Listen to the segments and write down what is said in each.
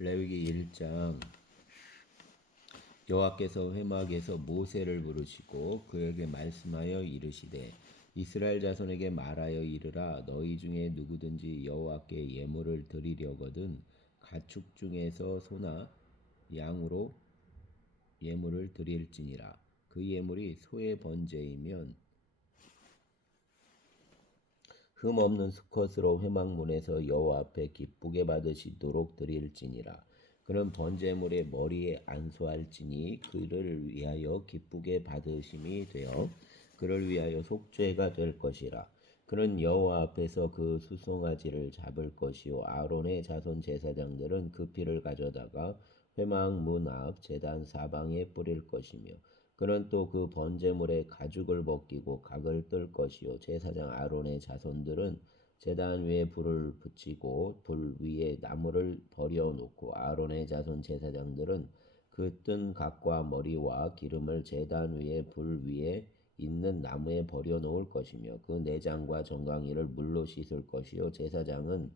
레위기 1장. 여호와께서 회막에서 모세를 부르시고 그에게 말씀하여 이르시되 이스라엘 자손에게 말하여 이르라. 너희 중에 누구든지 여호와께 예물을 드리려거든 가축 중에서 소나 양으로 예물을 드릴지니라. 그 예물이 소의 번제이면 흠 없는 수컷으로 회막문에서 여호와 앞에 기쁘게 받으시도록 드릴지니라. 그는 번제물의 머리에 안수할지니 그를 위하여 기쁘게 받으심이 되어 그를 위하여 속죄가 될 것이라. 그는 여호와 앞에서 그 수송아지를 잡을 것이요 아론의 자손 제사장들은 그 피를 가져다가 회막 문 앞 제단 사방에 뿌릴 것이며 그는 또 그 번제물의 가죽을 벗기고 각을 뜰 것이요 제사장 아론의 자손들은 제단 위에 불을 붙이고 불 위에 나무를 버려 놓고 아론의 자손 제사장들은 그 뜬 각과 머리와 기름을 제단 위에 불 위에 있는 나무에 버려 놓을 것이며 그 내장과 정강이를 물로 씻을 것이요 제사장은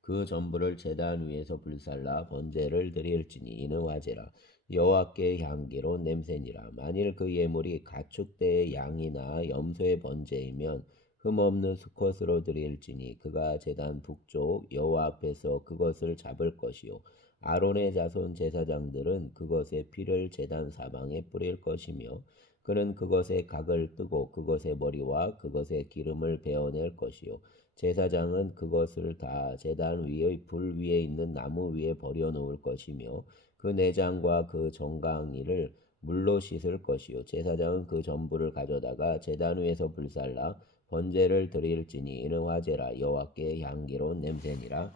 그 전부를 제단 위에서 불살라 번제를 드릴지니 이는 화제라. 여호와께 향기로 냄새니라. 만일 그 예물이 가축대의 양이나 염소의 번제이면 흠없는 수컷으로 드릴지니 그가 제단 북쪽 여호와 앞에서 그것을 잡을 것이요 아론의 자손 제사장들은 그것의 피를 제단 사방에 뿌릴 것이며 그는 그것의 각을 뜨고 그것의 머리와 그것의 기름을 베어낼 것이요 제사장은 그것을 다 제단 위의 불 위에 있는 나무 위에 버려 놓을 것이며 그 내장과 그 정강이를 물로 씻을 것이요 제사장은 그 전부를 가져다가 제단 위에서 불살라 번제를 드릴지니 이는 화제라. 여호와께 향기로운 냄새니라.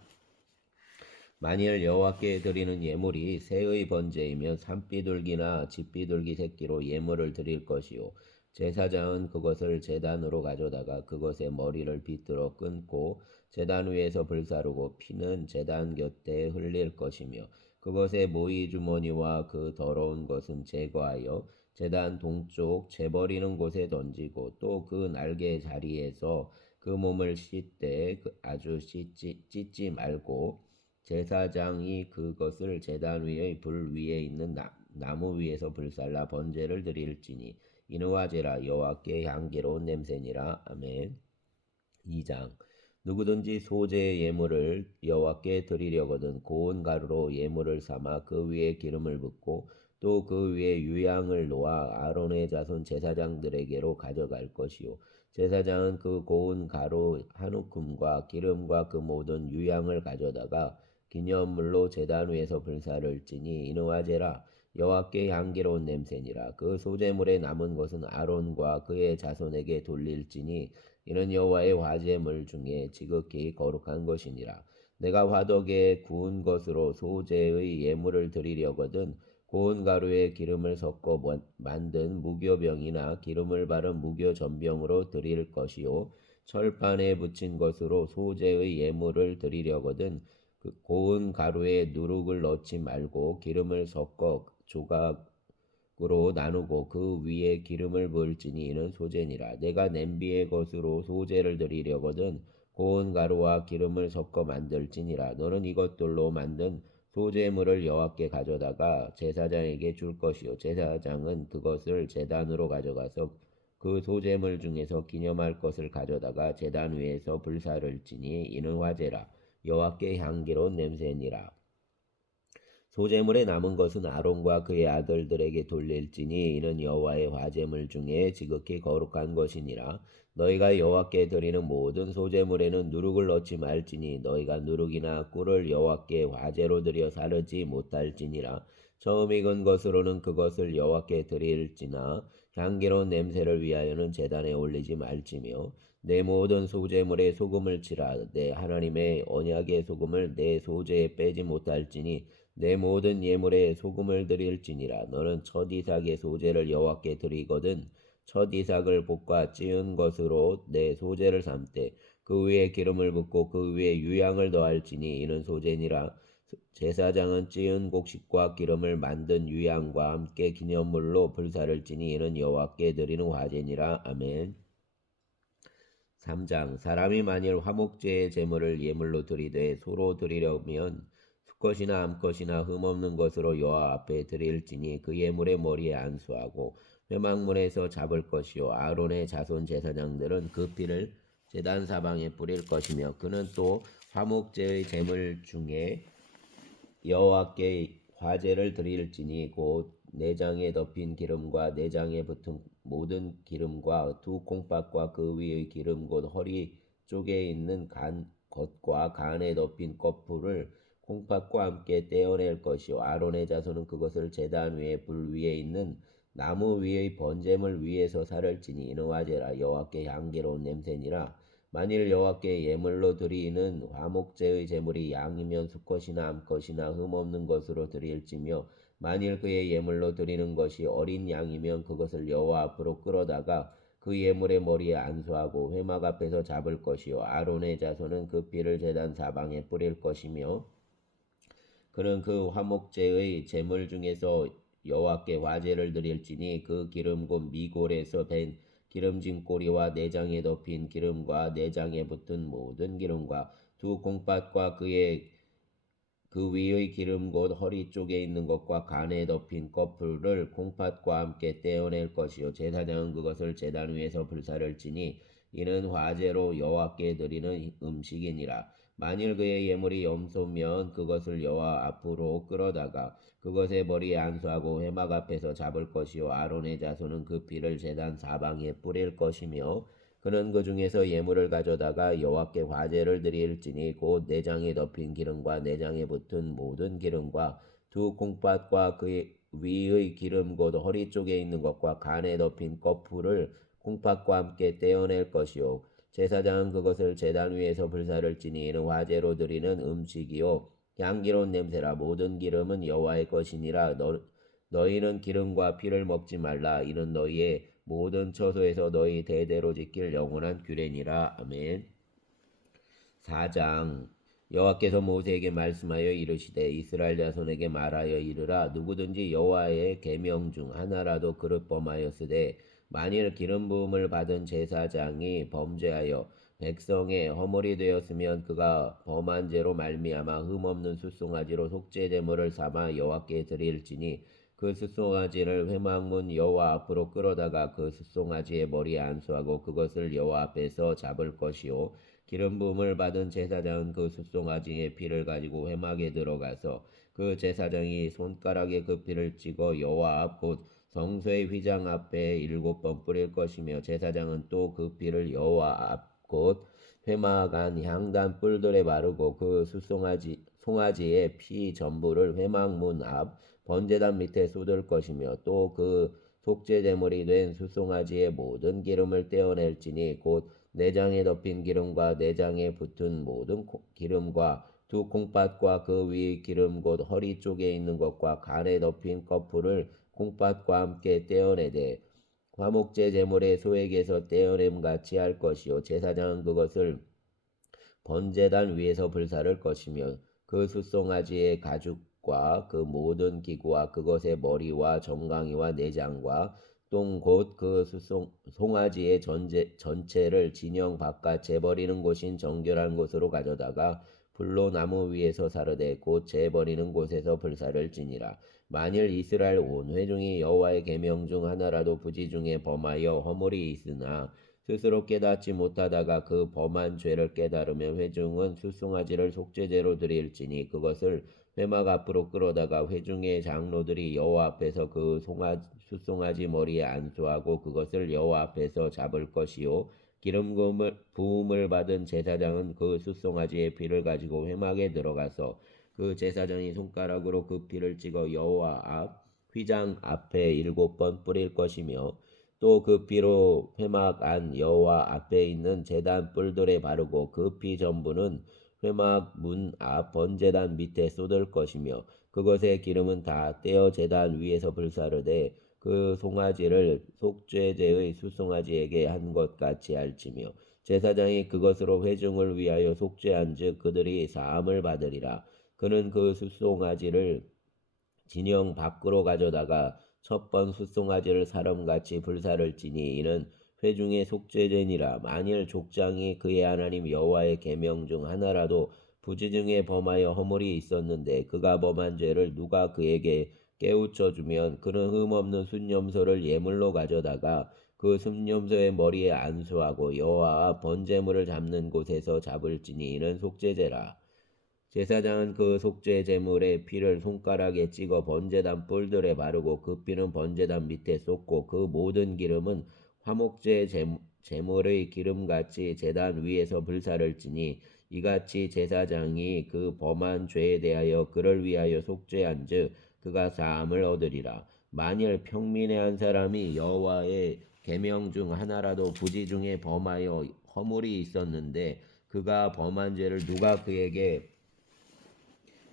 만일 여호와께 드리는 예물이 새의 번제이면 산비둘기나 집비둘기 새끼로 예물을 드릴 것이요 제사장은 그것을 제단으로 가져다가 그것의 머리를 비틀어 끊고 제단 위에서 불사르고 피는 제단 곁에 흘릴 것이며 그것의 모이 주머니와 그 더러운 것은 제거하여 제단 동쪽 재버리는 곳에 던지고 또 그 날개 자리에서 그 몸을 씻되 아주 찢지 말고 제사장이 그것을 제단 위의 불 위에 있는 나무 위에서 불살라 번제를 드릴지니 이는 화제라. 여호와께 향기로운 냄새니라. 아멘. 2장. 누구든지 소제의 예물을 여호와께 드리려거든 고운 가루로 예물을 삼아 그 위에 기름을 붓고 또 그 위에 유향을 놓아 아론의 자손 제사장들에게로 가져갈 것이요 제사장은 그 고운 가루 한 움큼과 기름과 그 모든 유향을 가져다가 기념물로 제단 위에서 불사를지니 이는 화제라. 여호와께 향기로운 냄새니라. 그 소제물에 남은 것은 아론과 그의 자손에게 돌릴지니 이는 여호와의 화제물 중에 지극히 거룩한 것이니라. 내가 화덕에 구운 것으로 소제의 예물을 드리려거든 고운 가루에 기름을 섞어 만든 무교병이나 기름을 바른 무교전병으로 드릴 것이요 철판에 붙인 것으로 소제의 예물을 드리려거든 그 고운 가루에 누룩을 넣지 말고 기름을 섞어 조각으로 나누고 그 위에 기름을 부을지니 이는 소제니라. 내가 냄비의 것으로 소제를 드리려거든 고운 가루와 기름을 섞어 만들지니라. 너는 이것들로 만든 소제물을 여호와께 가져다가 제사장에게 줄 것이요 제사장은 그것을 제단으로 가져가서 그 소제물 중에서 기념할 것을 가져다가 제단 위에서 불사를지니 이는 화제라. 여호와께 향기로운 냄새니라. 소제물에 남은 것은 아론과 그의 아들들에게 돌릴지니 이는 여호와의 화제물 중에 지극히 거룩한 것이니라. 너희가 여호와께 드리는 모든 소제물에는 누룩을 넣지 말지니 너희가 누룩이나 꿀을 여호와께 화제로 드려 사르지 못할지니라. 처음 익은 것으로는 그것을 여호와께 드릴지나 향기로운 냄새를 위하여는 제단에 올리지 말지며 내 모든 소제물에 소금을 치라. 내 하나님의 언약의 소금을 내 소제에 빼지 못할지니 내 모든 예물에 소금을 드릴지니라. 너는 첫 이삭의 소제를 여호와께 드리거든 첫 이삭을 볶아 찌은 것으로 내 소제를 삼되 그 위에 기름을 붓고 그 위에 유향을 더할지니 이는 소제니라. 제사장은 찌은 곡식과 기름을 만든 유향과 함께 기념물로 불사를지니 이는 여호와께 드리는 화제니라. 아멘. 3장. 사람이 만일 화목제의 제물을 예물로 드리되 소로 드리려면 수컷이나 암컷이나 흠없는 것으로 여호와 앞에 드릴지니 그 예물의 머리에 안수하고 회막문에서 잡을 것이요 아론의 자손 제사장들은 그 피를 제단 사방에 뿌릴 것이며 그는 또 화목제의 제물 중에 여호와께 화제를 드릴지니 곧 내장에 덮인 기름과 내장에 붙은 모든 기름과 두 콩팥과 그 위의 기름 곧 허리 쪽에 있는 간 겉과 간에 덮인 거풀을 콩팥과 함께 떼어낼 것이요 아론의 자손은 그것을 제단 위에 불 위에 있는 나무 위의 번제물 위에서 살을지니 이는 화제라 여호와께 향기로운 냄새니라. 만일 여호와께 예물로 드리는 화목제의 제물이 양이면 수컷이나 암컷이나 흠없는 것으로 드릴지며 만일 그의 예물로 드리는 것이 어린 양이면 그것을 여호와 앞으로 끌어다가 그 예물의 머리에 안수하고 회막 앞에서 잡을 것이요 아론의 자손은 그 피를 제단 사방에 뿌릴 것이며 그는 그 화목제의 제물 중에서 여호와께 화제를 드릴지니 그 기름 곧 미골에서 밴 기름진 꼬리와 내장에 덮인 기름과 내장에 붙은 모든 기름과 두 콩팥과 그 위의 기름 곧 허리 쪽에 있는 것과 간에 덮인 거풀을 콩팥과 함께 떼어낼 것이요 제사장은 그것을 제단 위에서 불사를지니 이는 화제로 여호와께 드리는 음식이니라. 만일 그의 예물이 염소면 그것을 여호와 앞으로 끌어다가 그것의 머리에 안수하고 회막 앞에서 잡을 것이요 아론의 자손은 그 피를 제단 사방에 뿌릴 것이며 그는 그 중에서 예물을 가져다가 여호와께 화제를 드릴지니 곧 내장에 덮인 기름과 내장에 붙은 모든 기름과 두 콩팥과 그 위의 기름 곧 허리 쪽에 있는 것과 간에 덮인 거풀을 콩팥과 함께 떼어낼 것이요 제사장은 그것을 제단 위에서 불사를지니 이는 화제로 드리는 음식이요 향기로운 냄새라. 모든 기름은 여호와의 것이니라. 너희는 기름과 피를 먹지 말라. 이는 너희의 모든 처소에서 너희 대대로 지킬 영원한 규례니라. 아멘. 4장. 여호와께서 모세에게 말씀하여 이르시되 이스라엘 자손에게 말하여 이르라. 누구든지 여호와의 계명 중 하나라도 그릇 범하였으되 만일 기름 부음을 받은 제사장이 범죄하여 백성의 허물이 되었으면 그가 범한 죄로 말미암아 흠없는 숫송아지로 속죄 제물을 삼아 여호와께 드릴지니 그 숫송아지를 회막문 여호와 앞으로 끌어다가 그 숫송아지의 머리에 안수하고 그것을 여호와 앞에서 잡을 것이요 기름 부음을 받은 제사장은 그 숫송아지의 피를 가지고 회막에 들어가서 그 제사장이 손가락에 그 피를 찍어 여호와 앞 곧 성소의 휘장 앞에 7번 뿌릴 것이며 제사장은 또 그 피를 여호와 앞 곧 회막 안 향단 뿔들에 바르고 그 송아지의 피 전부를 회막 문 앞 번제단 밑에 쏟을 것이며 또 그 속죄 제물이 된 숫송아지의 모든 기름을 떼어낼지니 곧 내장에 덮인 기름과 내장에 붙은 모든 기름과 두 콩팥과 그 위 기름 곧 허리 쪽에 있는 것과 간에 덮인 거풀을 콩팥과 함께 떼어내되 화목제 제물의 소액에서 떼어냄 같이 할 것이요 제사장은 그것을 번제단 위에서 불사를 것이며 그 숫송아지의 가죽과 그 모든 기구와 그것의 머리와 정강이와 내장과 똥 곧 그 송아지의 전체를 진영 바깥 재버리는 곳인 정결한 곳으로 가져다가 불로 나무 위에서 사르되 곧 재버리는 곳에서 불사를 지니라. 만일 이스라엘 온 회중이 여호와의 계명 중 하나라도 부지 중에 범하여 허물이 있으나 스스로 깨닫지 못하다가 그 범한 죄를 깨달으면 회중은 숫송아지를 속죄제로 드릴지니 그것을 회막 앞으로 끌어다가 회중의 장로들이 여호와 앞에서 그 숫송아지 머리에 안수하고 그것을 여호와 앞에서 잡을 것이요 기름 부음을 받은 제사장은 그 숫송아지의 피를 가지고 회막에 들어가서 그 제사장이 손가락으로 그 피를 찍어 여호와 앞 휘장 앞에 7번 뿌릴 것이며 또 그 피로 회막 안 여호와 앞에 있는 제단 뿔들에 바르고 그 피 전부는 회막 문 앞 번제단 밑에 쏟을 것이며 그것의 기름은 다 떼어 제단 위에서 불사르되 그 송아지를 속죄제의 숫송아지에게 한 것 같이 할지며 제사장이 그것으로 회중을 위하여 속죄한즉 그들이 사함을 받으리라. 그는 그 숫송아지를 진영 밖으로 가져다가 첫 번 숫송아지를 사람같이 불사를지니 이는 회중의 속죄제니라. 만일 족장이 그의 하나님 여호와의 계명 중 하나라도 부지 중에 범하여 허물이 있었는데 그가 범한 죄를 누가 그에게 깨우쳐 주면 그는 흠없는 순념소를 예물로 가져다가 그 순념소의 머리에 안수하고 여호와와 번제물을 잡는 곳에서 잡을지니 이는 속죄제라. 제사장은 그 속죄 제물의 피를 손가락에 찍어 번제단 뿔들에 바르고 그 피는 번제단 밑에 쏟고 그 모든 기름은 화목제 제물의 기름같이 제단 위에서 불사를지니 이같이 제사장이 그 범한 죄에 대하여 그를 위하여 속죄한즉 그가 사함을 얻으리라. 만일 평민의 한 사람이 여호와의 계명 중 하나라도 부지 중에 범하여 허물이 있었는데 그가 범한 죄를 누가 그에게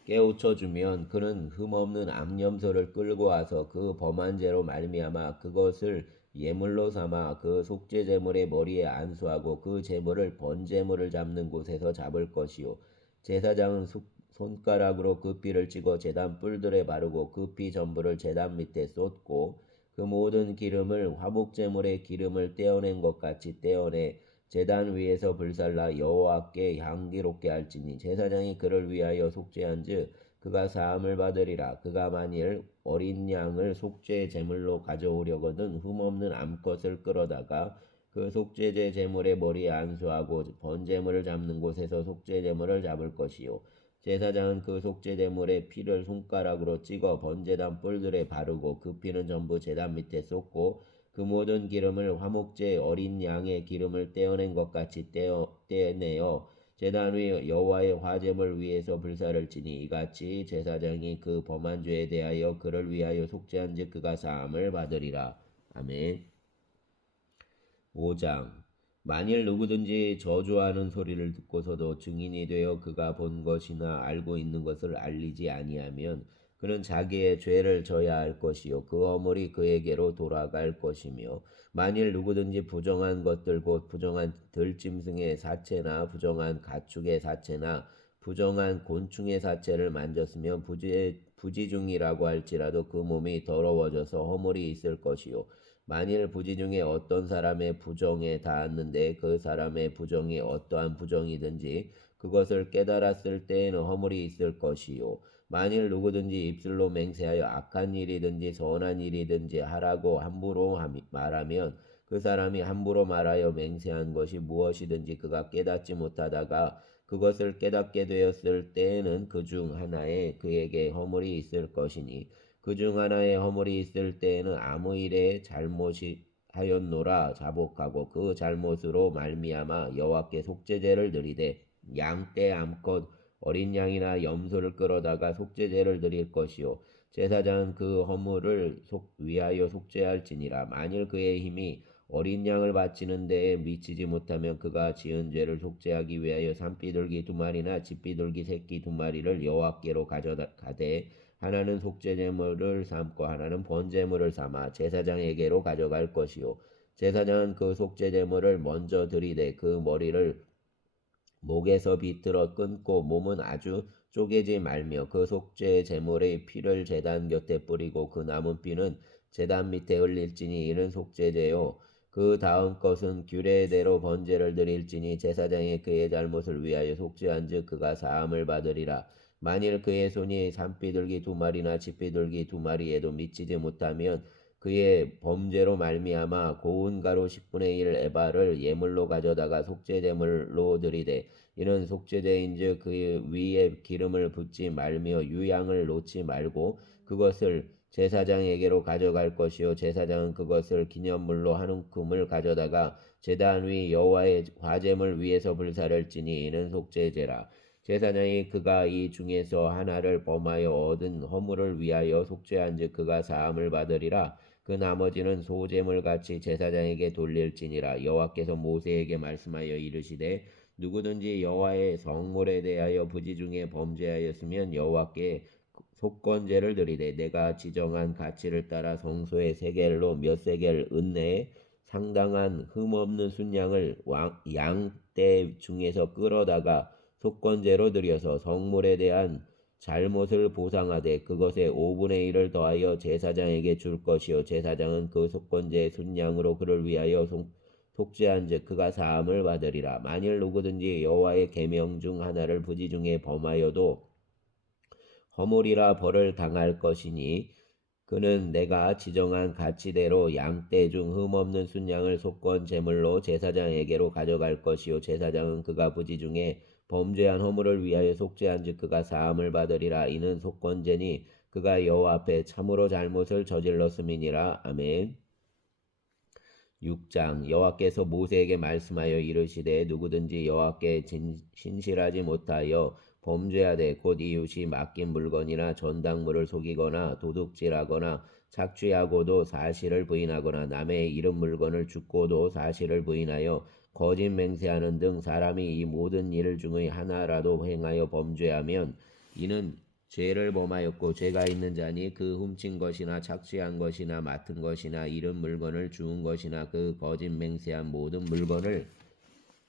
깨우쳐 주면 그는 흠없는 암염소를 끌고 와서 그 범한 죄로 말미암아 그것을 예물로 삼아 그 속죄 제물의 머리에 안수하고 그 제물을 번제물을 잡는 곳에서 잡을 것이요 제사장은 손가락으로 그 피를 찍어 제단 뿔들에 바르고 그 피 전부를 제단 밑에 쏟고 그 모든 기름을 화목 제물의 기름을 떼어낸 것 같이 떼어내 제단 위에서 불살라 여호와께 향기롭게 할지니 제사장이 그를 위하여 속죄한즉 그가 사함을 받으리라. 그가 만일 어린 양을 속죄 제물로 가져오려거든 흠없는 암컷을 끌어다가 그 속죄제 제물의 머리에 안수하고 번제물을 잡는 곳에서 속죄 제물을 잡을 것이요 제사장은 그 속죄 제물의 피를 손가락으로 찍어 번제단 뿔들에 바르고 그 피는 전부 제단 밑에 쏟고 그 모든 기름을 화목제 어린 양의 기름을 떼어낸 것 같이 떼내어 제단 위 여호와의 화제물 위에서 불사를 지니 이같이 제사장이 그 범한 죄에 대하여 그를 위하여 속죄한즉 그가 사함을 받으리라. 아멘. 5장 만일 누구든지 저주하는 소리를 듣고서도 증인이 되어 그가 본 것이나 알고 있는 것을 알리지 아니하면 그는 자기의 죄를 져야 할 것이요 그 허물이 그에게로 돌아갈 것이며 만일 누구든지 부정한 것들 곧 부정한 들짐승의 사체나 부정한 가축의 사체나 부정한 곤충의 사체를 만졌으면 부지중이라고 할지라도 그 몸이 더러워져서 허물이 있을 것이요 만일 부지 중에 어떤 사람의 부정에 닿았는데 그 사람의 부정이 어떠한 부정이든지 그것을 깨달았을 때에는 허물이 있을 것이요 만일 누구든지 입술로 맹세하여 악한 일이든지 선한 일이든지 하라고 함부로 말하면 그 사람이 함부로 말하여 맹세한 것이 무엇이든지 그가 깨닫지 못하다가 그것을 깨닫게 되었을 때에는 그 중 하나에 그에게 허물이 있을 것이니 그 중 하나의 허물이 있을 때에는 아무 일에 잘못이 하였노라 자복하고 그 잘못으로 말미암아 여호와께 속죄제를 드리되 양떼 암컷 어린 양이나 염소를 끌어다가 속죄제를 드릴 것이요 제사장은 그 허물을 위하여 속죄할지니라 만일 그의 힘이 어린 양을 바치는 데에 미치지 못하면 그가 지은 죄를 속죄하기 위하여 산비둘기 2마리나 집비둘기 새끼 2마리를 여호와께로 가져가되 하나는 속죄제물을 삼고 하나는 번제물을 삼아 제사장에게로 가져갈 것이요 제사장은 그 속죄제물을 먼저 드리되 그 머리를 목에서 비틀어 끊고 몸은 아주 쪼개지 말며 그 속죄 제물의 피를 제단 곁에 뿌리고 그 남은 피는 제단 밑에 흘릴지니 이는 속죄제요 그 다음 것은 규례대로 번제를 드릴지니 제사장이 그의 잘못을 위하여 속죄한즉 그가 사함을 받으리라. 만일 그의 손이 산비둘기 2마리나 집비둘기 2마리에도 미치지 못하면 그의 범죄로 말미암아 고운 가루 10분의 1 에바를 예물로 가져다가 속죄제물로 드리되 이는 속죄제인즉 그 위에 기름을 붓지 말며 유향을 놓지 말고 그것을 제사장에게로 가져갈 것이요 제사장은 그것을 기념물로 한 움큼을 가져다가 제단 위 여호와의 화제물 위에서 불사를지니 이는 속죄제라. 제사장이 그가 이 중에서 하나를 범하여 얻은 허물을 위하여 속죄한즉 그가 사함을 받으리라. 그 나머지는 소제물같이 제사장에게 돌릴지니라. 여호와께서 모세에게 말씀하여 이르시되 누구든지 여호와의 성물에 대하여 부지 중에 범죄하였으면 여호와께 속건제를 드리되 내가 지정한 가치를 따라 성소의 세겔로 몇 세겔 은내에 상당한 흠없는 순양을 양떼 중에서 끌어다가 속건제로 드려서 성물에 대한 잘못을 보상하되 그것의 5분의 1을 더하여 제사장에게 줄 것이요 제사장은 그 속건제의 순양으로 그를 위하여 속죄한즉 그가 사함을 받으리라. 만일 누구든지 여호와의 계명 중 하나를 부지 중에 범하여도 허물이라 벌을 당할 것이니 그는 내가 지정한 가치대로 양떼 중 흠없는 순양을 속건 제물로 제사장에게로 가져갈 것이요 제사장은 그가 부지 중에 범죄한 허물을 위하여 속죄한즉 그가 사함을 받으리라. 이는 속건제니 그가 여호와 앞에 참으로 잘못을 저질렀음이니라. 아멘. 6장 여호와께서 모세에게 말씀하여 이르시되 누구든지 여호와께 신실하지 못하여 범죄하되 곧 이웃이 맡긴 물건이나 전당물을 속이거나 도둑질하거나 착취하고도 사실을 부인하거나 남의 이름 물건을 줍고도 사실을 부인하여 거짓 맹세하는 등 사람이 이 모든 일 중의 하나라도 행하여 범죄하면 이는 죄를 범하였고 죄가 있는 자니 그 훔친 것이나 착취한 것이나 맡은 것이나 이른 물건을 주운 것이나 그 거짓 맹세한 모든 물건을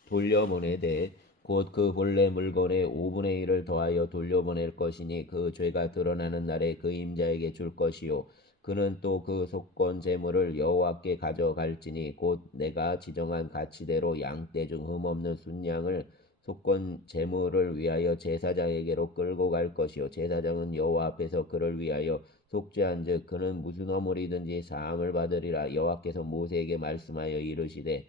돌려보내되 곧 그 본래 물건의 5분의 1을 더하여 돌려보낼 것이니 그 죄가 드러나는 날에 그 임자에게 줄 것이요 그는 또 그 속건 제물을 여호와께 가져갈지니 곧 내가 지정한 가치대로 양떼 중 흠없는 순양을 속건 제물을 위하여 제사장에게로 끌고 갈 것이요 제사장은 여호와 앞에서 그를 위하여 속죄한즉 그는 무슨 허물이든지 사함을 받으리라. 여호와께서 모세에게 말씀하여 이르시되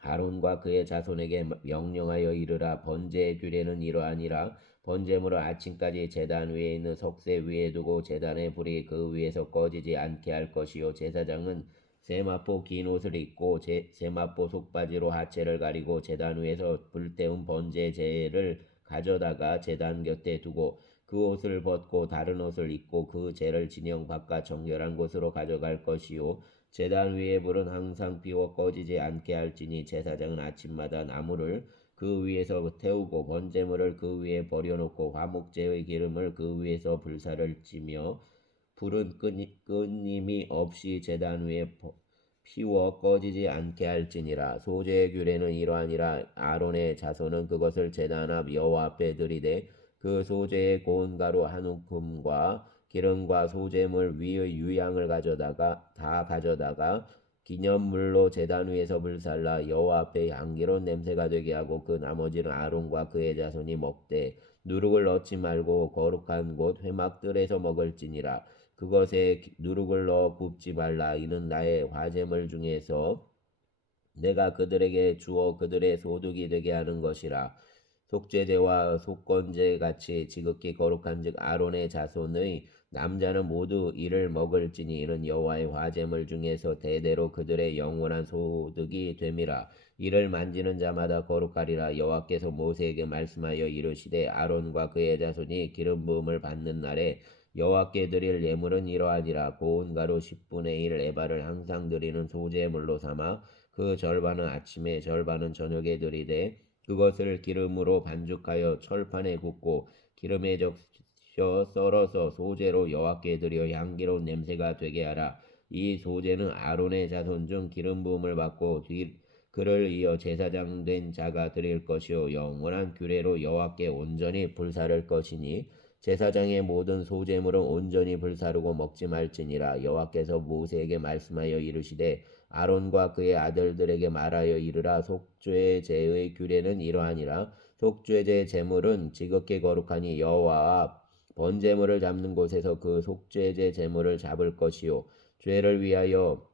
아론과 그의 자손에게 명령하여 이르라. 번제의 규례는 이러하니라. 번제물을 아침까지 제단 위에 있는 석쇠 위에 두고 제단의 불이 그 위에서 꺼지지 않게 할 것이요 제사장은 세마포 긴 옷을 입고 세마포 속바지로 하체를 가리고 제단 위에서 불태운 번제제를 가져다가 제단 곁에 두고 그 옷을 벗고 다른 옷을 입고 그 제를 진영 바깥 정결한 곳으로 가져갈 것이요 제단 위의 불은 항상 피워 꺼지지 않게 할지니 제사장은 아침마다 나무를 그 위에서 태우고 번제물을 그 위에 버려놓고 화목제의 기름을 그 위에서 불사를 찌며 불은 끊임이 없이 제단 위에 피워 꺼지지 않게 할지니라. 소제의 규례는 이러하니라. 아론의 자손은 그것을 제단 앞 여호와 앞에 들이되 그 소제의 고운 가루 한 움큼과 기름과 소제물 위의 유향을 다 가져다가 기념물로 제단 위에서 불살라 여호와 앞에 향기로운 냄새가 되게 하고 그 나머지는 아론과 그의 자손이 먹되 누룩을 넣지 말고 거룩한 곳 회막들에서 먹을지니라. 그것에 누룩을 넣어 굽지 말라. 이는 나의 화제물 중에서 내가 그들에게 주어 그들의 소득이 되게 하는 것이라. 속죄제와 속건제 같이 지극히 거룩한즉 아론의 자손의 남자는 모두 이를 먹을지니 이는 여호와의 화제물 중에서 대대로 그들의 영원한 소득이 됨이라. 이를 만지는 자마다 거룩하리라. 여호와께서 모세에게 말씀하여 이르시되 아론과 그의 자손이 기름 부음을 받는 날에 여호와께 드릴 예물은 이러하니라. 고운 가루 10분의 1 에바를 항상 드리는 소제물로 삼아 그 절반은 아침에 절반은 저녁에 드리되 그것을 기름으로 반죽하여 철판에 굽고 기름에 적셔 썰어서 소제로 여호와께 드려 향기로운 냄새가 되게 하라. 이 소제는 아론의 자손 중 기름 부음을 받고 그를 이어 제사장 된 자가 드릴 것이요 영원한 규례로 여호와께 온전히 불사를 것이니 제사장의 모든 소제물은 온전히 불사르고 먹지 말지니라. 여호와께서 모세에게 말씀하여 이르시되 아론과 그의 아들들에게 말하여 이르라. 속죄제의 규례는 이러하니라. 속죄제 제물은 지극히 거룩하니 여호와 앞 번제물을 잡는 곳에서 그 속죄제 제물을 잡을 것이요 죄를 위하여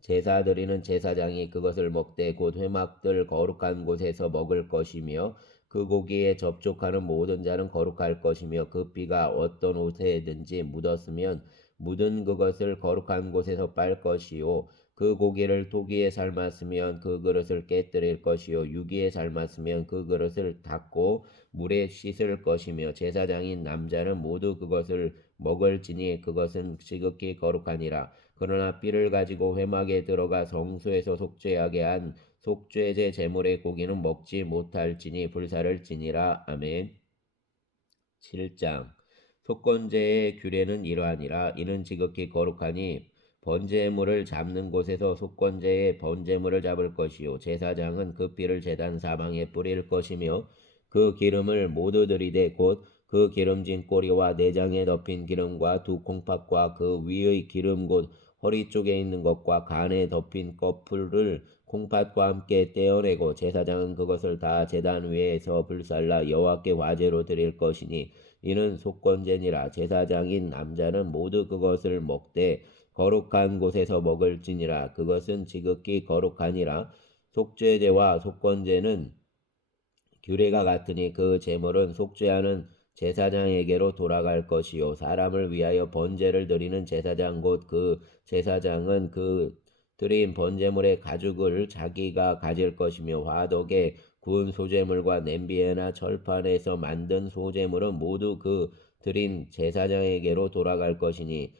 제사 드리는 제사장이 그것을 먹되 곧 회막들 거룩한 곳에서 먹을 것이며 그 고기에 접촉하는 모든 자는 거룩할 것이며 그 피가 어떤 옷에든지 묻었으면 묻은 그것을 거룩한 곳에서 빨 것이요 그 고기를 토기에 삶았으면 그 그릇을 깨뜨릴 것이요 유기에 삶았으면 그 그릇을 닦고 물에 씻을 것이며 제사장인 남자는 모두 그것을 먹을지니 그것은 지극히 거룩하니라. 그러나 삐를 가지고 회막에 들어가 성소에서 속죄하게 한 속죄제 제물의 고기는 먹지 못할지니 불사를 지니라. 아멘. 7장 속건제의 규례는 이러하니라. 이는 지극히 거룩하니 번제물을 잡는 곳에서 속건제의 번제물을 잡을 것이요 제사장은 그 피를 제단 사방에 뿌릴 것이며 그 기름을 모두 들이되 곧 그 기름진 꼬리와 내장에 덮인 기름과 두 콩팥과 그 위의 기름 곧 허리 쪽에 있는 것과 간에 덮인 꺼풀을 콩팥과 함께 떼어내고 제사장은 그것을 다 제단 위에서 불살라 여호와께 화제로 드릴 것이니 이는 속건제니라. 제사장인 남자는 모두 그것을 먹되 거룩한 곳에서 먹을지니라. 그것은 지극히 거룩하니라. 속죄제와 속건제는 규례가 같으니 그 제물은 속죄하는 제사장에게로 돌아갈 것이요 사람을 위하여 번제를 드리는 제사장 곧 그 제사장은 그 드린 번제물의 가죽을 자기가 가질 것이며 화덕에 구운 소제물과 냄비에나 철판에서 만든 소제물은 모두 그 드린 제사장에게로 돌아갈 것이니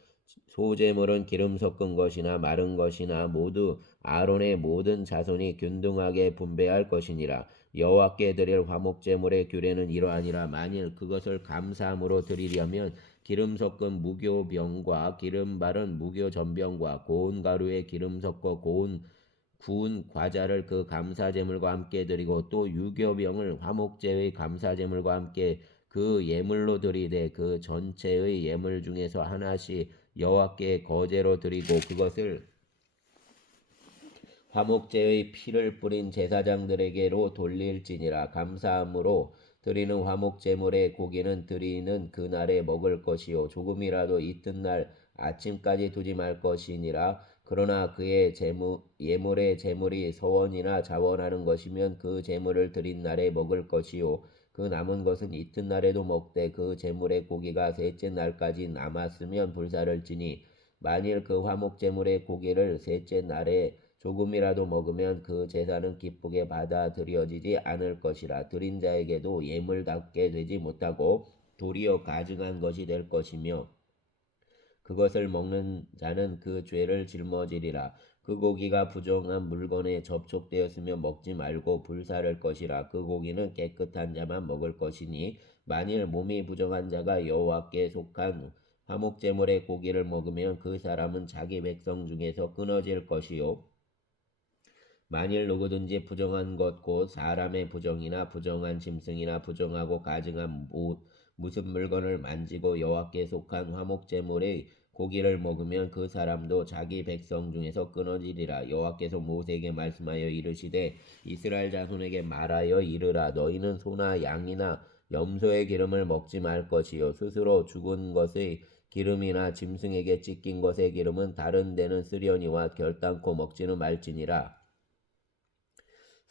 소제물은 기름 섞은 것이나 마른 것이나 모두 아론의 모든 자손이 균등하게 분배할 것이니라. 여호와께 드릴 화목제물의 규례는 이러하니라. 만일 그것을 감사함으로 드리려면 기름 섞은 무교병과 기름 바른 무교전병과 고운 가루에 기름 섞어 구운 과자를 그 감사제물과 함께 드리고 또 유교병을 화목제의 감사제물과 함께 그 예물로 드리되 그 전체의 예물 중에서 하나씩 여호와께 거제로 드리고 그것을 화목제의 피를 뿌린 제사장들에게로 돌릴지니라. 감사함으로 드리는 화목제물의 고기는 드리는 그날에 먹을 것이요 조금이라도 이튿날 아침까지 두지 말 것이니라. 그러나 그의 예물의 제물이 서원이나 자원하는 것이면 그 제물을 드린 날에 먹을 것이요 그 남은 것은 이튿날에도 먹되 그 제물의 고기가 셋째 날까지 남았으면 불사를 지니 만일 그 화목제물의 고기를 셋째 날에 조금이라도 먹으면 그 제사는 기쁘게 받아들여지지 않을 것이라. 드린 자에게도 예물답게 되지 못하고 도리어 가증한 것이 될 것이며 그것을 먹는 자는 그 죄를 짊어지리라. 그 고기가 부정한 물건에 접촉되었으며 먹지 말고 불사를 것이라. 그 고기는 깨끗한 자만 먹을 것이니 만일 몸이 부정한 자가 여호와께 속한 화목제물의 고기를 먹으면 그 사람은 자기 백성 중에서 끊어질 것이요 만일 누구든지 부정한 것 곧 사람의 부정이나 부정한 짐승이나 부정하고 가증한 무슨 물건을 만지고 여호와께 속한 화목제물의 고기를 먹으면 그 사람도 자기 백성 중에서 끊어지리라. 여호와께서 모세에게 말씀하여 이르시되 이스라엘 자손에게 말하여 이르라. 너희는 소나 양이나 염소의 기름을 먹지 말 것이요 스스로 죽은 것의 기름이나 짐승에게 찢긴 것의 기름은 다른 데는 쓰려니와 결단코 먹지는 말지니라.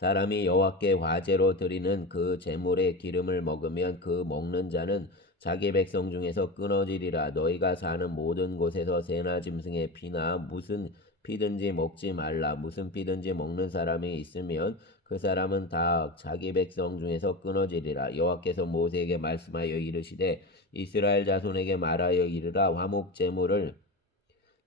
사람이 여호와께 화제로 드리는 그 제물의 기름을 먹으면 그 먹는 자는 자기 백성 중에서 끊어지리라. 너희가 사는 모든 곳에서 새나 짐승의 피나 무슨 피든지 먹지 말라. 무슨 피든지 먹는 사람이 있으면 그 사람은 다 자기 백성 중에서 끊어지리라. 여호와께서 모세에게 말씀하여 이르시되 이스라엘 자손에게 말하여 이르라. 화목 제물을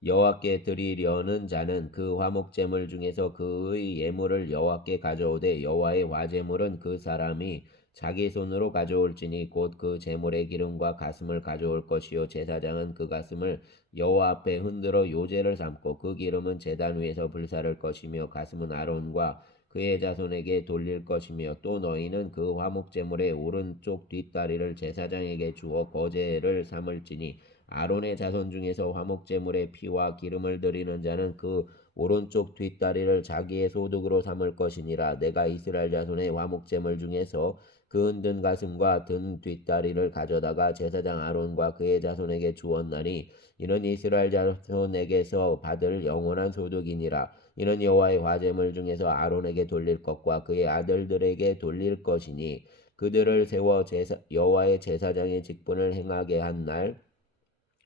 여호와께 드리려는 자는 그 화목제물 중에서 그의 예물을 여호와께 가져오되 여호와의 화제물은 그 사람이 자기 손으로 가져올지니 곧 그 제물의 기름과 가슴을 가져올 것이요 제사장은 그 가슴을 여호와 앞에 흔들어 요제를 삼고 그 기름은 제단 위에서 불사를 것이며 가슴은 아론과 그의 자손에게 돌릴 것이며 또 너희는 그 화목제물의 오른쪽 뒷다리를 제사장에게 주어 거제를 삼을지니 아론의 자손 중에서 화목제물의 피와 기름을 드리는 자는 그 오른쪽 뒷다리를 자기의 소득으로 삼을 것이니라. 내가 이스라엘 자손의 화목제물 중에서 그 흔든 가슴과 든 뒷다리를 가져다가 제사장 아론과 그의 자손에게 주었나니 이는 이스라엘 자손에게서 받을 영원한 소득이니라. 이는 여호와의 화제물 중에서 아론에게 돌릴 것과 그의 아들들에게 돌릴 것이니 그들을 세워 여호와의 제사장의 직분을 행하게 한 날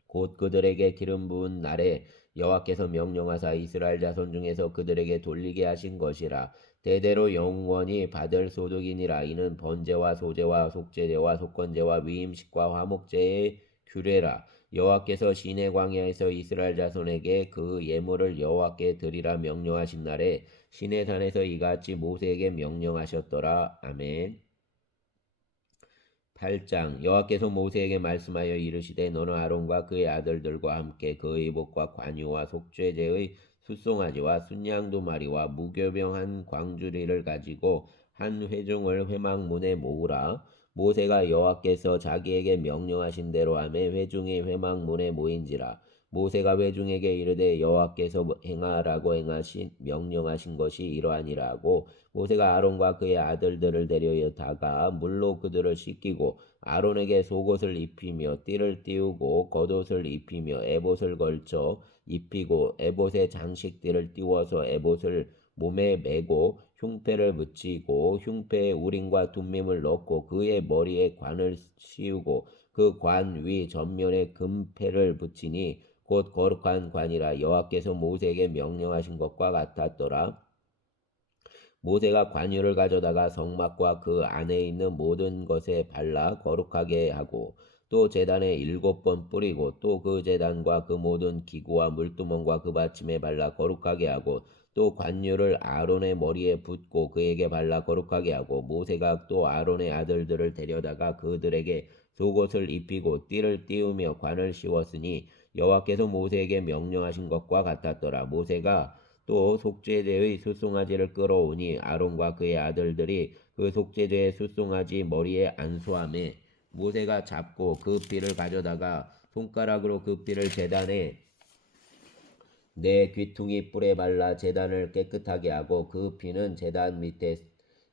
곧 그들에게 기름 부은 날에 여호와께서 명령하사 이스라엘 자손 중에서 그들에게 돌리게 하신 것이라. 대대로 영원히 받을 소득이니라. 이는 번제와 소제와 속죄제와 속건제와 위임식과 화목제의 규례라. 여호와께서 시내 광야에서 이스라엘 자손에게 그 예물을 여호와께 드리라 명령하신 날에 시내산에서 이같이 모세에게 명령하셨더라. 아멘. 8장 여호와께서 모세에게 말씀하여 이르시되 너는 아론과 그의 아들들과 함께 그의 복과 관유와 속죄제의 숫송아지와 순양 두 마리와 무교병 한 광주리를 가지고 한 회중을 회막문에 모으라. 모세가 여호와께서 자기에게 명령하신 대로 하매 회중이 회막문에 모인지라. 모세가 회중에게 이르되 여호와께서 행하라고 명령하신 것이 이러하니라 하고 모세가 아론과 그의 아들들을 데려다가 물로 그들을 씻기고 아론에게 속옷을 입히며 띠를 띄우고 겉옷을 입히며 에봇을 걸쳐 입히고 에봇에 장식띠를 띄워서 에봇을 몸에 메고 흉패를 붙이고 흉패에 우림과 둠밈을 넣고 그의 머리에 관을 씌우고 그 관 위 전면에 금패를 붙이니 곧 거룩한 관이라 여호와께서 모세에게 명령하신 것과 같았더라. 모세가 관유를 가져다가 성막과 그 안에 있는 모든 것에 발라 거룩하게 하고 또 제단에 7번 뿌리고 또 그 제단과 그 모든 기구와 물두멍과 그 받침에 발라 거룩하게 하고 또 관유를 아론의 머리에 붓고 그에게 발라 거룩하게 하고 모세가 또 아론의 아들들을 데려다가 그들에게 속옷을 입히고 띠를 띄우며 관을 씌웠으니 여호와께서 모세에게 명령하신 것과 같았더라. 모세가 또 속죄제의 숫송아지를 끌어오니 아론과 그의 아들들이 그 속죄제의 숫송아지 머리에 안수하며 모세가 잡고 그 피를 가져다가 손가락으로 그 피를 제단에 내 귀퉁이 뿔에 발라 제단을 깨끗하게 하고 그 피는 제단 밑에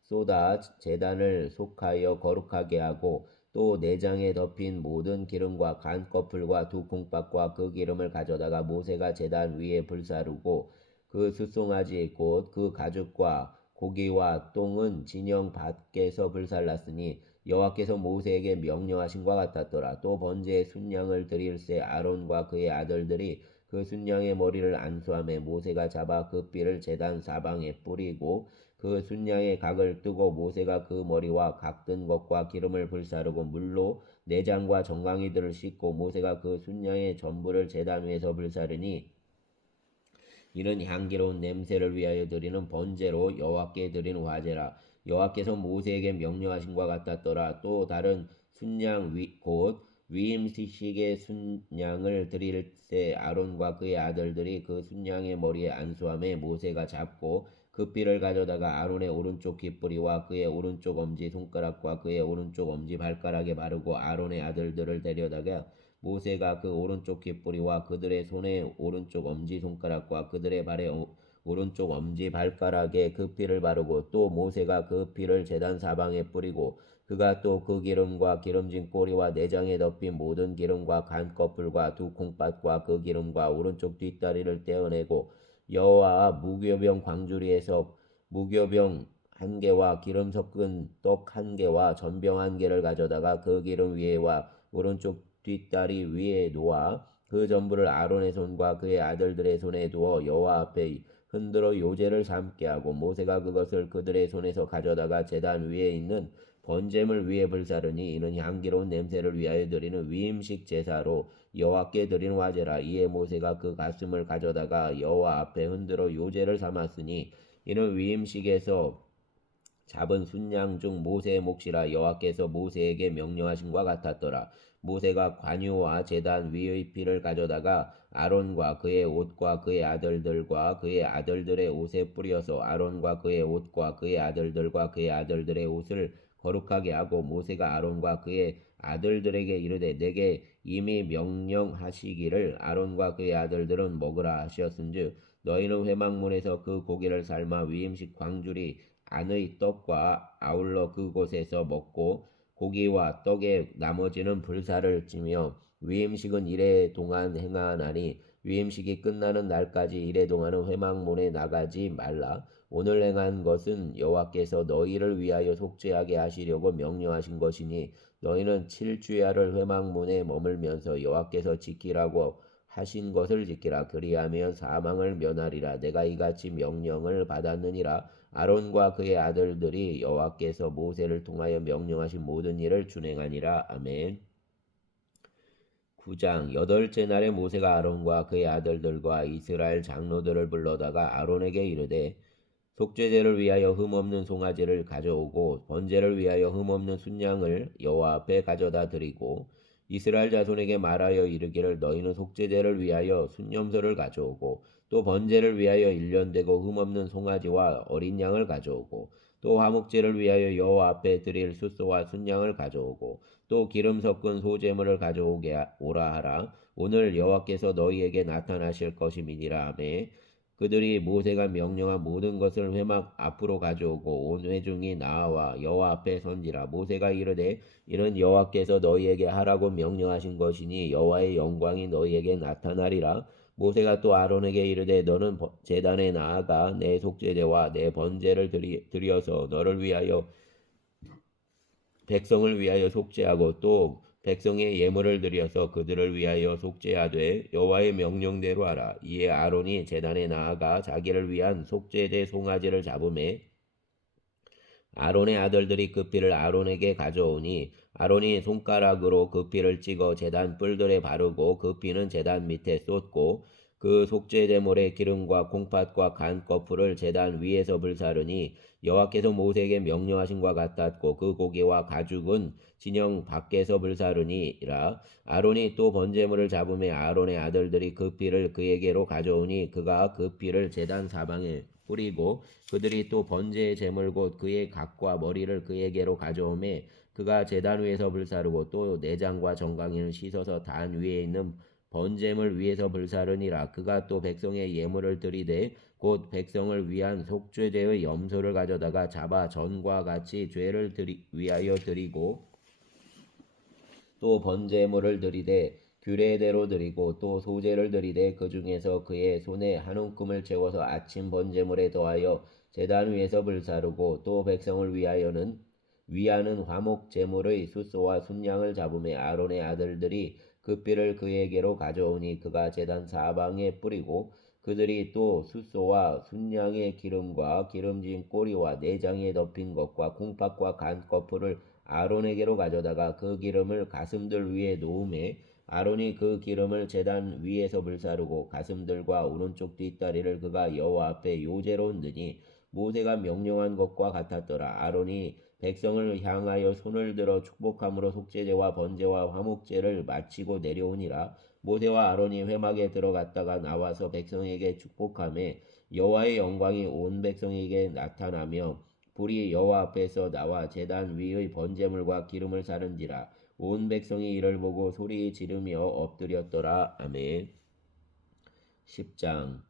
쏟아 제단을 속하여 거룩하게 하고 또 내장에 덮인 모든 기름과 간 거풀과 두 콩밥과 그 기름을 가져다가 모세가 제단 위에 불사르고 그 숫송아지 곧 그 가죽과 고기와 똥은 진영 밖에서 불살랐으니 여호와께서 모세에게 명령하신 것 같았더라. 또 번제의 순양을 드릴새 아론과 그의 아들들이 그 순양의 머리를 안수하며 모세가 잡아 그 삐를 제단 사방에 뿌리고 그 순양의 각을 뜨고 모세가 그 머리와 각든 것과 기름을 불사르고 물로 내장과 정강이들을 씻고 모세가 그 순양의 전부를 제단 위에서 불사르니 이는 향기로운 냄새를 위하여 드리는 번제로 여호와께 드리는 화제라. 여호와께서 모세에게 명령하신 것 같았더라. 또 다른 순양 곧 위임식의 순양을 드릴 때 아론과 그의 아들들이 그 순양의 머리에 안수하며 모세가 잡고 그 삐를 가져다가 아론의 오른쪽 귓뿌리와 그의 오른쪽 엄지 손가락과 그의 오른쪽 엄지 발가락에 바르고 아론의 아들들을 데려다가 모세가 그 오른쪽 귓뿌리와 그들의 손의 오른쪽 엄지손가락과 그들의 발의 오른쪽 엄지발가락에 그 피를 바르고 또 모세가 그 피를 제단 사방에 뿌리고 그가 또 그 기름과 기름진 꼬리와 내장에 덮인 모든 기름과 간 거풀과 두 콩팥과 그 기름과 오른쪽 뒷다리를 떼어내고 여호와 무교병 광주리에서 무교병 1개와 기름 섞은 떡 1개와 전병 1개를 가져다가 그 기름 위에와 오른쪽 뒷다리 위에 놓아 그 전부를 아론의 손과 그의 아들들의 손에 두어 여호와 앞에 흔들어 요제를 삼게 하고 모세가 그것을 그들의 손에서 가져다가 제단 위에 있는 번제물 위에 불사르니 이는 향기로운 냄새를 위하여 드리는 위임식 제사로 여호와께 드리는 화제라. 이에 모세가 그 가슴을 가져다가 여호와 앞에 흔들어 요제를 삼았으니 이는 위임식에서 잡은 순양 중 모세의 몫이라 여호와께서 모세에게 명령하신 것 같았더라. 모세가 관유와 제단 위의 피를 가져다가 아론과 그의 옷과 그의 아들들과 그의 아들들의 옷에 뿌려서 아론과 그의 옷과 그의 아들들과 그의 아들들의 옷을 거룩하게 하고 모세가 아론과 그의 아들들에게 이르되 내게 이미 명령하시기를 아론과 그의 아들들은 먹으라 하셨은즉 너희는 회막문에서 그 고기를 삶아 위임식 광주리 안의 떡과 아울러 그곳에서 먹고 고기와 떡의 나머지는 불사를 찌며 위임식은 이래 동안 행하나니 위임식이 끝나는 날까지 이래 동안은 회막문에 나가지 말라. 오늘 행한 것은 여호와께서 너희를 위하여 속죄하게 하시려고 명령하신 것이니 너희는 7주야를 회막문에 머물면서 여호와께서 지키라고 하신 것을 지키라. 그리하면 사망을 면하리라. 내가 이같이 명령을 받았느니라. 아론과 그의 아들들이 여호와께서 모세를 통하여 명령하신 모든 일을 준행하니라. 아멘. 9장 8째 날에 모세가 아론과 그의 아들들과 이스라엘 장로들을 불러다가 아론에게 이르되 속죄제를 위하여 흠없는 송아지를 가져오고 번제를 위하여 흠없는 순양을 여호와 앞에 가져다 드리고 이스라엘 자손에게 말하여 이르기를 너희는 속죄제를 위하여 순염소를 가져오고 또 번제를 위하여 일련되고 흠없는 송아지와 어린 양을 가져오고 또 화목제를 위하여 여호와 앞에 드릴 숫소와 순양을 가져오고 또 기름 섞은 소제물을 가져오게 오라 하라. 오늘 여호와께서 너희에게 나타나실 것임이니라 하매 그들이 모세가 명령한 모든 것을 회막 앞으로 가져오고 온 회중이 나와 여호와 앞에 선지라. 모세가 이르되 이는 여호와께서 너희에게 하라고 명령하신 것이니 여호와의 영광이 너희에게 나타나리라. 모세가 또 아론에게 이르되 너는 제단에 나아가 내 속죄제와 내 번제를 드려서 너를 위하여 백성을 위하여 속죄하고 또 백성의 예물을 드려서 그들을 위하여 속죄하되 여호와의 명령대로 하라. 이에 아론이 제단에 나아가 자기를 위한 속죄제 송아지를 잡음에 아론의 아들들이 그 피를 아론에게 가져오니 아론이 손가락으로 그 피를 찍어 제단 뿔들에 바르고 그 피는 제단 밑에 쏟고 그 속죄제물의 기름과 콩팥과 간 거풀을 제단 위에서 불사르니 여호와께서 모세에게 명령하신 것 같았고 그 고기와 가죽은 진영 밖에서 불사르니라. 아론이 또 번제물을 잡음에 아론의 아들들이 그 피를 그에게로 가져오니 그가 그 피를 제단 사방에 뿌리고 그들이 또 번제의 제물 곧 그의 각과 머리를 그에게로 가져오매 그가 제단 위에서 불사르고 또 내장과 정강이는 씻어서 단 위에 있는 번제물 위에서 불사르니라. 그가 또 백성의 예물을 드리되 곧 백성을 위한 속죄제의 염소를 가져다가 잡아 전과 같이 죄를 위하여 드리고 또 번제물을 드리되 규례대로 드리고 또 소제를 드리되 그 중에서 그의 손에 한 움큼을 채워서 아침 번제물에 더하여 제단 위에서 불사르고 또 백성을 위하는 화목 제물의 숫소와 순양을 잡음에 아론의 아들들이 그 뼈를 그에게로 가져오니 그가 제단 사방에 뿌리고 그들이 또 숫소와 순양의 기름과 기름진 꼬리와 내장에 덮인 것과 콩팥과 간 거풀을 아론에게로 가져다가 그 기름을 가슴들 위에 놓음에 아론이 그 기름을 제단 위에서 불사르고 가슴들과 오른쪽 뒷다리를 그가 여호와 앞에 요제로 흔드니 모세가 명령한 것과 같았더라. 아론이 백성을 향하여 손을 들어 축복함으로 속죄제와 번제와 화목제를 마치고 내려오니라. 모세와 아론이 회막에 들어갔다가 나와서 백성에게 축복하매 여호와의 영광이 온 백성에게 나타나며 불이 여호와 앞에서 나와 제단 위의 번제물과 기름을 사른지라. 온 백성이 이를 보고 소리 지르며 엎드렸더라. 아멘. 10장.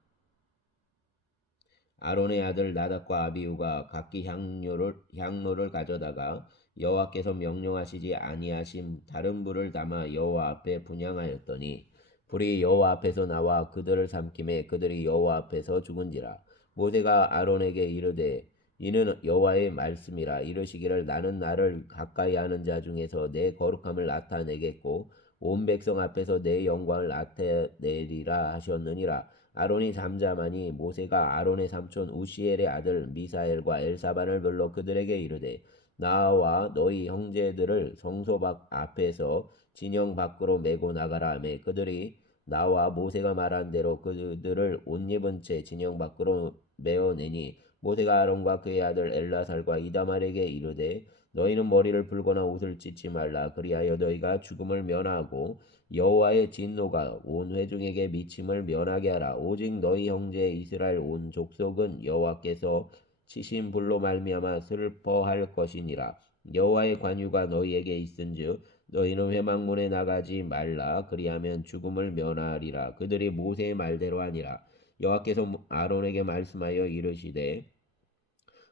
아론의 아들 나답과 아비후가 각기 향로를 가져다가 여호와께서 명령하시지 아니하신 다른 불을 담아 여호와 앞에 분향하였더니 불이 여호와 앞에서 나와 그들을 삼킴에 그들이 여호와 앞에서 죽은지라. 모세가 아론에게 이르되 이는 여호와의 말씀이라. 이르시기를 나는 나를 가까이 하는 자 중에서 내 거룩함을 나타내겠고 온 백성 앞에서 내 영광을 나타내리라 하셨느니라. 아론이 잠잠하니 모세가 아론의 삼촌 우시엘의 아들 미사엘과 엘사반을 불러 그들에게 이르되 나와 너희 형제들을 성소 앞에서 진영 밖으로 메고 나가라 하매 그들이 나와 모세가 말한 대로 그들을 옷 입은 채 진영 밖으로 메어내니 모세가 아론과 그의 아들 엘라살과 이다말에게 이르되 너희는 머리를 풀거나 옷을 찢지 말라. 그리하여 너희가 죽음을 면하고 여호와의 진노가 온 회중에게 미침을 면하게 하라. 오직 너희 형제 이스라엘 온 족속은 여호와께서 치신 불로 말미암아 슬퍼할 것이니라. 여호와의 관유가 너희에게 있은즉 너희는 회막문에 나가지 말라. 그리하면 죽음을 면하리라. 그들이 모세의 말대로 하니라. 여호와께서 아론에게 말씀하여 이르시되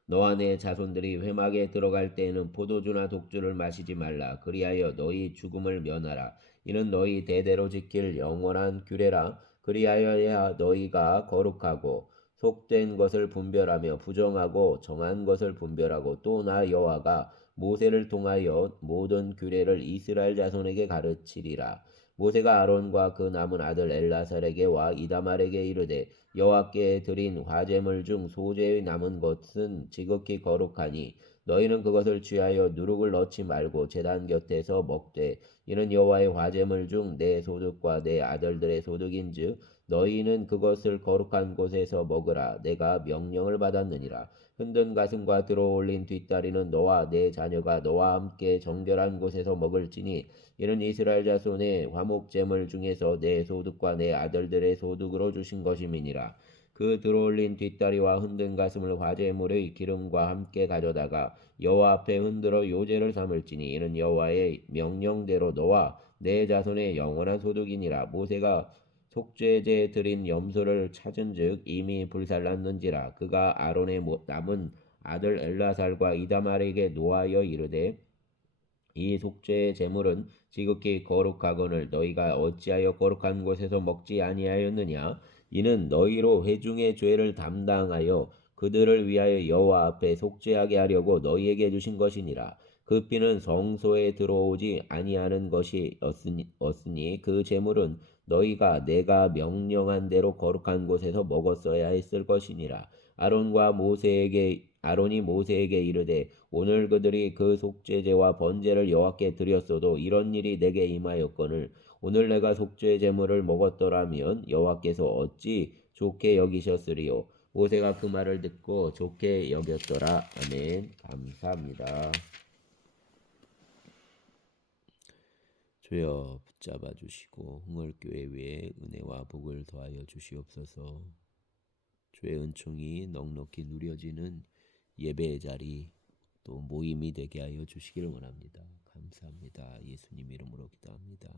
너와 내 자손들이 회막에 들어갈 때에는 포도주나 독주를 마시지 말라. 그리하여 너희 죽음을 면하라. 이는 너희 대대로 지킬 영원한 규례라. 그리하여야 너희가 거룩하고 속된 것을 분별하며 부정하고 정한 것을 분별하고 또 나 여호와가 모세를 통하여 모든 규례를 이스라엘 자손에게 가르치리라. 모세가 아론과 그 남은 아들 엘라살에게와 이다말에게 이르되 여호와께 드린 화제물 중 소제의 남은 것은 지극히 거룩하니 너희는 그것을 취하여 누룩을 넣지 말고 제단 곁에서 먹되 이는 여호와의 화제물 중 내 소득과 내 아들들의 소득인즉 너희는 그것을 거룩한 곳에서 먹으라. 내가 명령을 받았느니라. 흔든 가슴과 들어올린 뒷다리는 너와 내 자녀가 너와 함께 정결한 곳에서 먹을지니 이는 이스라엘 자손의 화목제물 중에서 내 소득과 내 아들들의 소득으로 주신 것임이니라. 그 들어올린 뒷다리와 흔든 가슴을 화제물의 기름과 함께 가져다가 여호와 앞에 흔들어 요제를 삼을지니 이는 여호와의 명령대로 너와 내 자손의 영원한 소득이니라. 모세가 속죄제 드린 염소를 찾은즉 이미 불살랐는지라. 그가 아론의 남은 아들 엘라살과 이다말에게 노하여 이르되 이 속죄의 제물은 지극히 거룩하거늘 너희가 어찌하여 거룩한 곳에서 먹지 아니하였느냐. 이는 너희로 회중의 죄를 담당하여 그들을 위하여 여호와 앞에 속죄하게 하려고 너희에게 주신 것이니라. 그 피는 성소에 들어오지 아니하는 것이었으니 그 제물은 너희가 내가 명령한 대로 거룩한 곳에서 먹었어야 했을 것이니라. 아론이 모세에게 이르되 오늘 그들이 그 속죄제와 번제를 여호와께 드렸어도 이런 일이 내게 임하였거늘 오늘 내가 속죄 제물을 먹었더라면 여호와께서 어찌 좋게 여기셨으리요. 모세가 그 말을 듣고 좋게 여겼더라. 아멘. 감사합니다. 주여 붙잡아 주시고 흥월교회 위에 은혜와 복을 더하여 주시옵소서. 주의 은총이 넉넉히 누려지는 예배의 자리 또 모임이 되게 하여 주시기를 원합니다. 감사합니다. 예수님 이름으로 기도합니다.